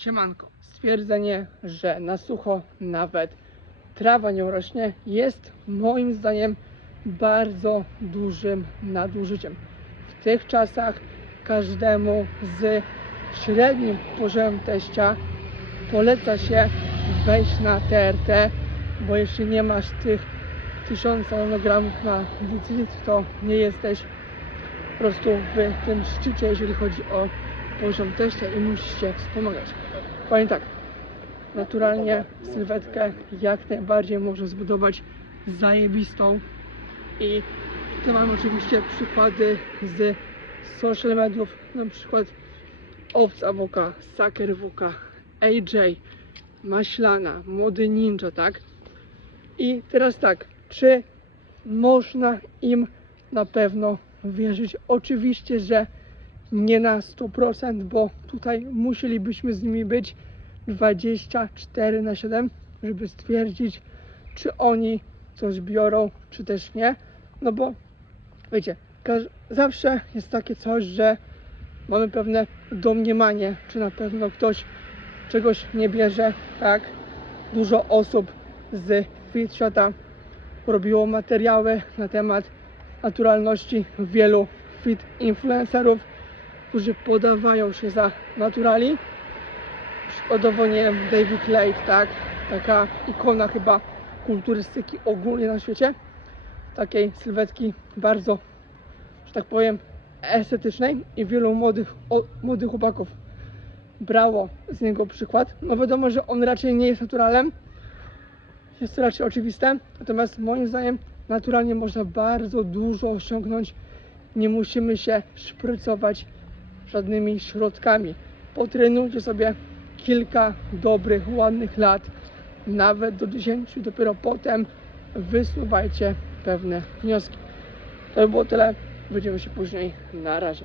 Siemanko. Stwierdzenie, że na sucho nawet trawa nie urośnie jest moim zdaniem bardzo dużym nadużyciem. W tych czasach każdemu z średnim poziomem teścia poleca się wejść na TRT, bo jeśli nie masz tych 1000 nanogramów na litr, to nie jesteś po prostu w tym szczycie, jeżeli chodzi o poziom teścia i musisz się wspomagać. Powiem tak, naturalnie sylwetkę jak najbardziej można zbudować zajebistą i tu mam oczywiście przykłady z social mediów, na przykład Owca Woka, Saker Woka, AJ, Maślana, Młody Ninja, tak? I teraz tak, czy można im na pewno wierzyć? Oczywiście, że nie na 100%, bo tutaj musielibyśmy z nimi być 24 na 7, żeby stwierdzić, czy oni coś biorą, czy też nie. No bo wiecie, zawsze jest takie coś, że mamy pewne domniemanie, czy na pewno ktoś czegoś nie bierze, tak? Dużo osób z fit świata robiło materiały na temat naturalności wielu fit influencerów, którzy podawają się za naturali. Przykładowo, nie wiem, David Lake, tak? Taka ikona chyba kulturystyki ogólnie na świecie. Takiej sylwetki bardzo, że tak powiem, estetycznej i wielu młodych, o, młodych chłopaków brało z niego przykład. No wiadomo, że on raczej nie jest naturalem, jest to raczej oczywiste, natomiast moim zdaniem naturalnie można bardzo dużo osiągnąć. Nie musimy się szprycować żadnymi środkami. Potrenujcie sobie kilka dobrych, ładnych lat, nawet do 10, dopiero potem wysuwajcie pewne wnioski. To by było tyle. Widzimy się później. Na razie.